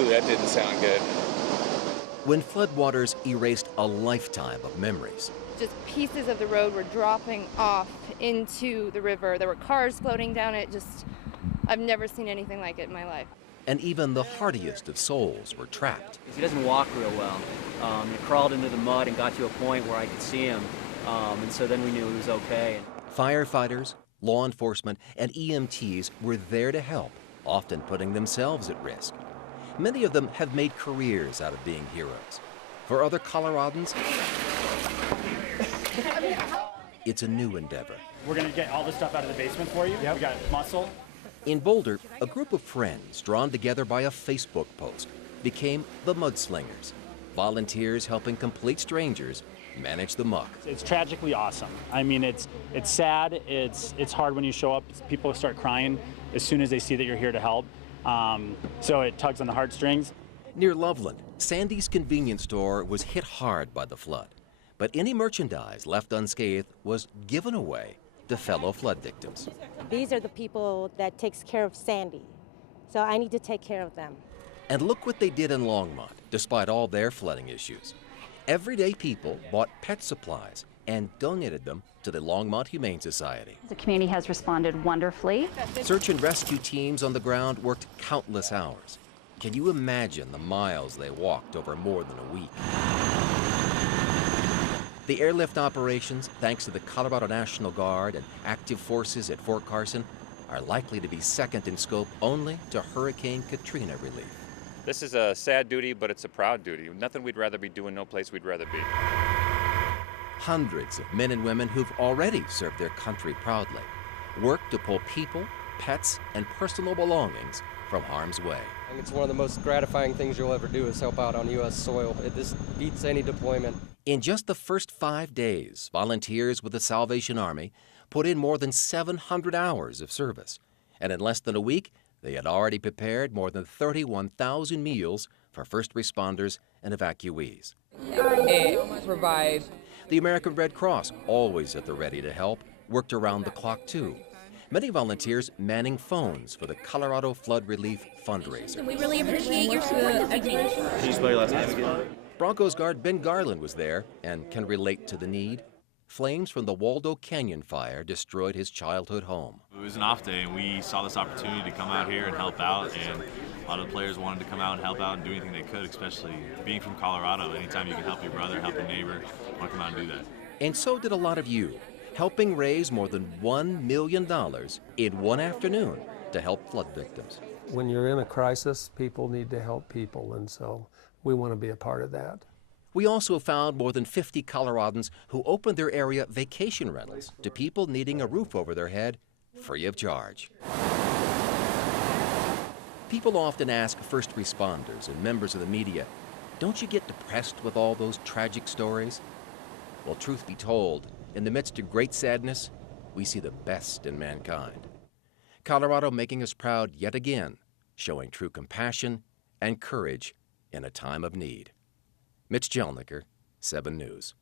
Ooh, that didn't sound good. When floodwaters erased a lifetime of memories. Just pieces of the road were dropping off into the river. There were cars floating down it. I've never seen anything like it in my life. And even the hardiest of souls were trapped. He doesn't walk real well. He crawled into the mud and got to a point where I could see him, and so then we knew he was okay. Firefighters, law enforcement, and EMTs were there to help, often putting themselves at risk. Many of them have made careers out of being heroes. For other Coloradans, it's a new endeavor. We're going to get all the stuff out of the basement for you. Yep. We got muscle. In Boulder, a group of friends drawn together by a Facebook post became the Mudslingers, volunteers helping complete strangers manage the muck. It's tragically awesome. I mean, it's sad, it's hard when you show up. People start crying as soon as they see that you're here to help. So it tugs on the heartstrings. Near Loveland, Sandy's convenience store was hit hard by the flood, but any merchandise left unscathed was given away to fellow flood victims. These are the people that takes care of Sandy, so I need to take care of them. And look what they did in Longmont, despite all their flooding issues. Everyday people bought pet supplies and donated them to the Longmont Humane Society. The community has responded wonderfully. Search and rescue teams on the ground worked countless hours. Can you imagine the miles they walked over more than a week? The airlift operations, thanks to the Colorado National Guard and active forces at Fort Carson, are likely to be second in scope only to Hurricane Katrina relief. This is a sad duty, but it's a proud duty. Nothing we'd rather be doing, no place we'd rather be. Hundreds of men and women who've already served their country proudly work to pull people, pets, and personal belongings from harm's way. I think it's one of the most gratifying things you'll ever do is help out on U.S. soil. This beats any deployment. In just the first 5 days, volunteers with the Salvation Army put in more than 700 hours of service. And in less than a week, they had already prepared more than 31,000 meals for first responders and evacuees. It provides. The American Red Cross, always at the ready to help, worked around the clock too. Many volunteers manning phones for the Colorado Flood Relief fundraiser. We really appreciate your support. Did you spell your last name again? Broncos guard Ben Garland was there and can relate to the need. Flames from the Waldo Canyon fire destroyed his childhood home. It was an off day, and we saw this opportunity to come out here and help out, and a lot of the players wanted to come out and help out and do anything they could, especially being from Colorado. Anytime you can help your brother, help your neighbor, want to come out and do that. And so did a lot of you, helping raise more than $1 million in one afternoon to help flood victims. When you're in a crisis, people need to help people, and so we want to be a part of that. We also found more than 50 Coloradans who opened their area vacation rentals to people needing a roof over their head, free of charge. People often ask first responders and members of the media, don't you get depressed with all those tragic stories? Well, truth be told, in the midst of great sadness, we see the best in mankind. Colorado making us proud yet again, showing true compassion and courage in a time of need. Mitch Jelniker, 7 News.